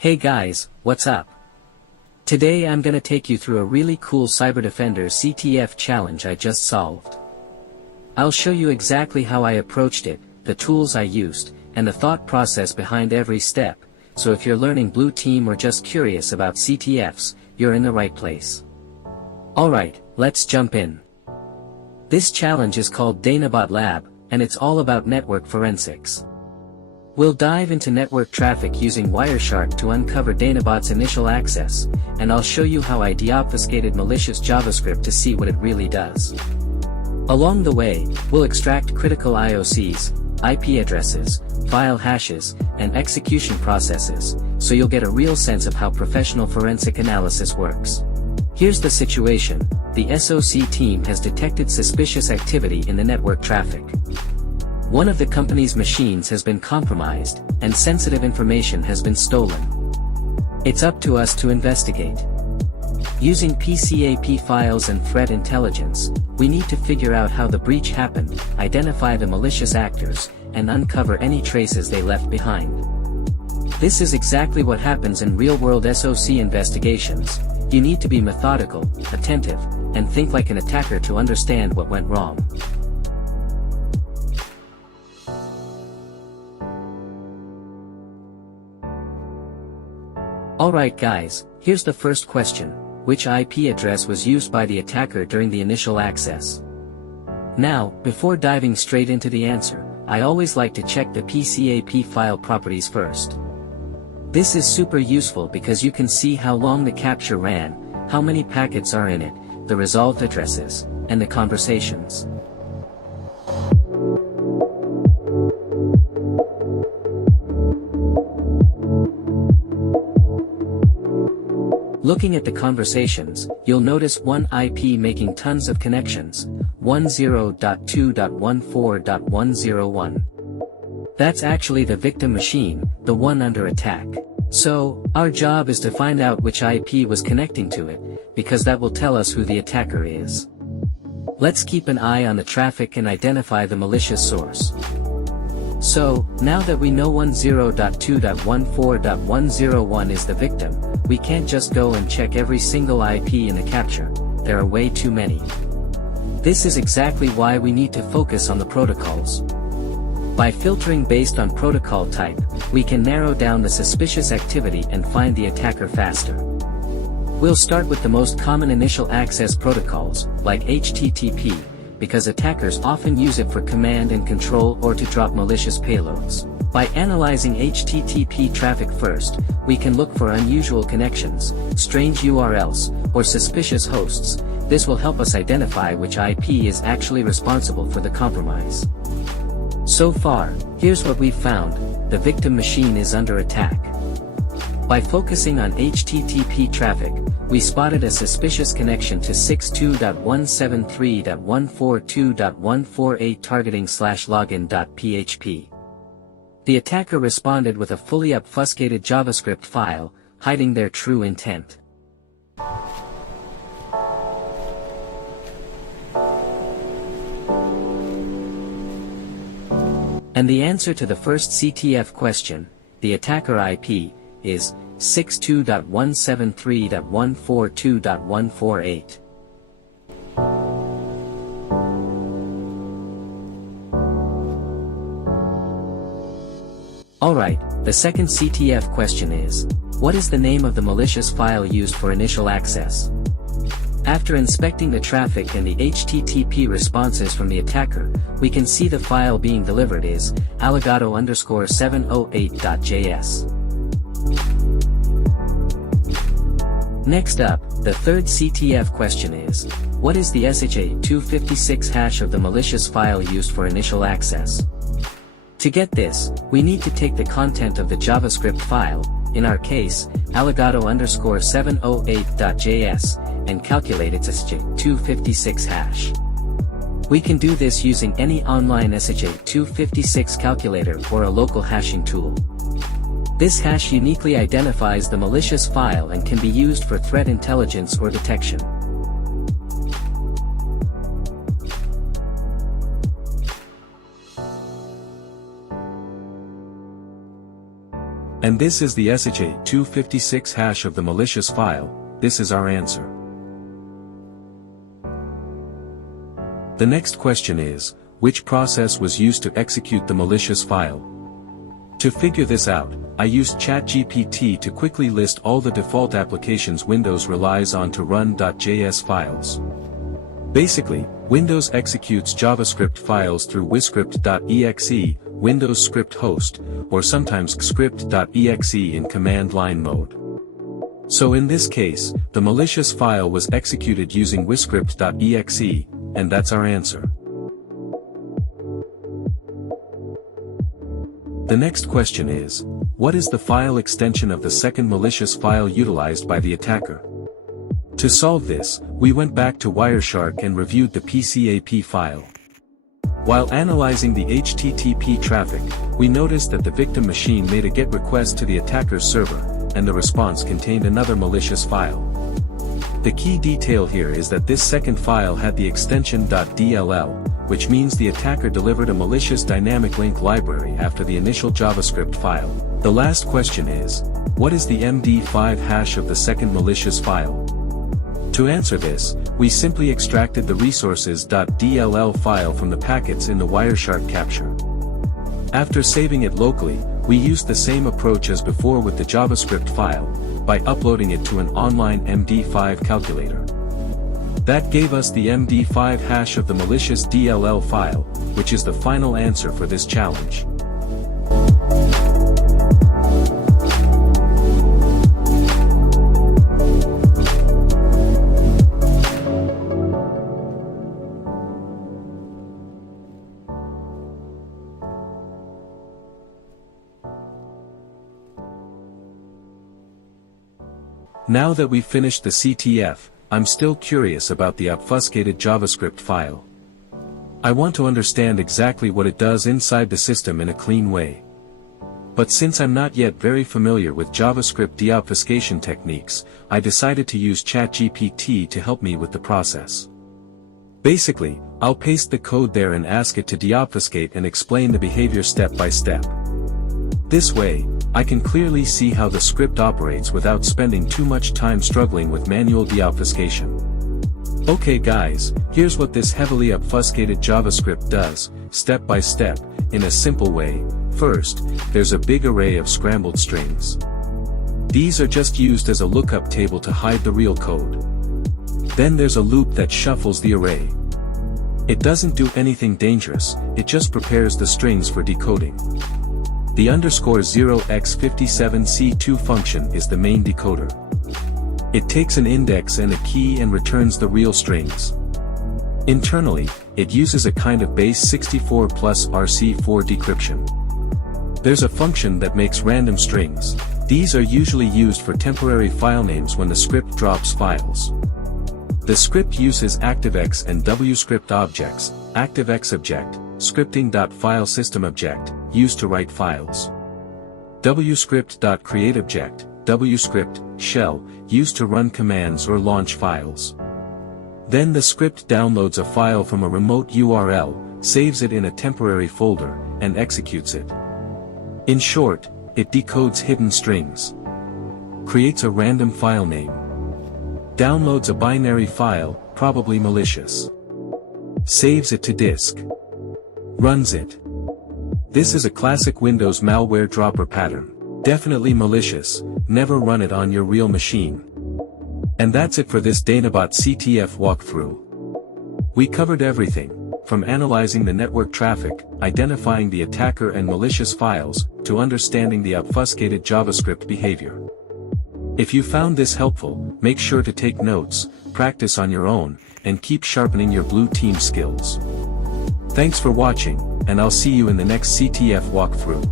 Hey guys, what's up? Today I'm gonna take you through a really cool CyberDefender CTF challenge I just solved. I'll show you exactly how I approached it, the tools I used, and the thought process behind every step, so if you're learning Blue Team or just curious about CTFs, you're in the right place. Alright, let's jump in. This challenge is called DanaBot Lab, and it's all about network forensics. We'll dive into network traffic using Wireshark to uncover DanaBot's initial access, and I'll show you how I deobfuscated malicious JavaScript to see what it really does. Along the way, we'll extract critical IOCs, IP addresses, file hashes, and execution processes, so you'll get a real sense of how professional forensic analysis works. Here's the situation: the SOC team has detected suspicious activity in the network traffic. One of the company's machines has been compromised, and sensitive information has been stolen. It's up to us to investigate. Using PCAP files and threat intelligence, we need to figure out how the breach happened, identify the malicious actors, and uncover any traces they left behind. This is exactly what happens in real-world SOC investigations. You need to be methodical, attentive, and think like an attacker to understand what went wrong. Alright guys, here's the first question: which IP address was used by the attacker during the initial access? Now, before diving straight into the answer, I always like to check the PCAP file properties first. This is super useful because you can see how long the capture ran, how many packets are in it, the resolved addresses, and the conversations. Looking at the conversations, you'll notice one IP making tons of connections: 10.2.14.101. That's actually the victim machine, the one under attack. So, our job is to find out which IP was connecting to it, because that will tell us who the attacker is. Let's keep an eye on the traffic and identify the malicious source. So, now that we know 10.2.14.101 is the victim, we can't just go and check every single IP in the capture. There are way too many. This is exactly why we need to focus on the protocols. By filtering based on protocol type, we can narrow down the suspicious activity and find the attacker faster. We'll start with the most common initial access protocols, like HTTP, because attackers often use it for command and control or to drop malicious payloads. By analyzing HTTP traffic first, we can look for unusual connections, strange URLs, or suspicious hosts. This will help us identify which IP is actually responsible for the compromise. So far, here's what we've found: the victim machine is under attack. By focusing on HTTP traffic, we spotted a suspicious connection to 62.173.142.148 targeting/login.php. The attacker responded with a fully obfuscated JavaScript file, hiding their true intent. And the answer to the first CTF question, the attacker IP, is 62.173.142.148. Alright, the second CTF question is: what is the name of the malicious file used for initial access? After inspecting the traffic and the HTTP responses from the attacker, we can see the file being delivered is Alligato_708.js. Next up, the third CTF question is: what is the SHA-256 hash of the malicious file used for initial access? To get this, we need to take the content of the JavaScript file, in our case, Alligato_708.js, and calculate its SHA-256 hash. We can do this using any online SHA-256 calculator or a local hashing tool. This hash uniquely identifies the malicious file and can be used for threat intelligence or detection. And this is the SHA-256 hash of the malicious file. This is our answer. The next question is, which process was used to execute the malicious file? To figure this out, I used ChatGPT to quickly list all the default applications Windows relies on to run .js files. Basically, Windows executes JavaScript files through wiscript.exe, Windows script host, or sometimes script.exe in command line mode. So in this case, the malicious file was executed using wiscript.exe, and that's our answer. The next question is, what is the file extension of the second malicious file utilized by the attacker? To solve this, we went back to Wireshark and reviewed the PCAP file. While analyzing the HTTP traffic, we noticed that the victim machine made a GET request to the attacker's server, and the response contained another malicious file. The key detail here is that this second file had the extension .dll, which means the attacker delivered a malicious dynamic link library after the initial JavaScript file. The last question is, what is the MD5 hash of the second malicious file? To answer this, we simply extracted the resources.dll file from the packets in the Wireshark capture. After saving it locally, we used the same approach as before with the JavaScript file, by uploading it to an online MD5 calculator. That gave us the MD5 hash of the malicious DLL file, which is the final answer for this challenge. Now that we've finished the CTF, I'm still curious about the obfuscated JavaScript file. I want to understand exactly what it does inside the system in a clean way. But since I'm not yet very familiar with JavaScript deobfuscation techniques, I decided to use ChatGPT to help me with the process. Basically, I'll paste the code there and ask it to deobfuscate and explain the behavior step by step. This way, I can clearly see how the script operates without spending too much time struggling with manual deobfuscation. Okay guys, here's what this heavily obfuscated JavaScript does, step by step, in a simple way. First, there's a big array of scrambled strings. These are just used as a lookup table to hide the real code. Then there's a loop that shuffles the array. It doesn't do anything dangerous, it just prepares the strings for decoding. The _0x57c2 function is the main decoder. It takes an index and a key and returns the real strings. Internally, it uses a kind of base 64 plus RC4 decryption. There's a function that makes random strings. These are usually used for temporary file names when the script drops files. The script uses ActiveX and WScript objects, ActiveX object, scripting.filesystemObject, used to write files. WScript.createObject, WScript, shell, used to run commands or launch files. Then the script downloads a file from a remote URL, saves it in a temporary folder, and executes it. In short, it decodes hidden strings. Creates a random file name. Downloads a binary file, probably malicious. Saves it to disk. Runs it. This is a classic Windows malware dropper pattern. Definitely malicious, never run it on your real machine. And that's it for this DanaBot CTF walkthrough. We covered everything, from analyzing the network traffic, identifying the attacker and malicious files, to understanding the obfuscated JavaScript behavior. If you found this helpful, make sure to take notes, practice on your own, and keep sharpening your blue team skills. Thanks for watching, and I'll see you in the next CTF walkthrough.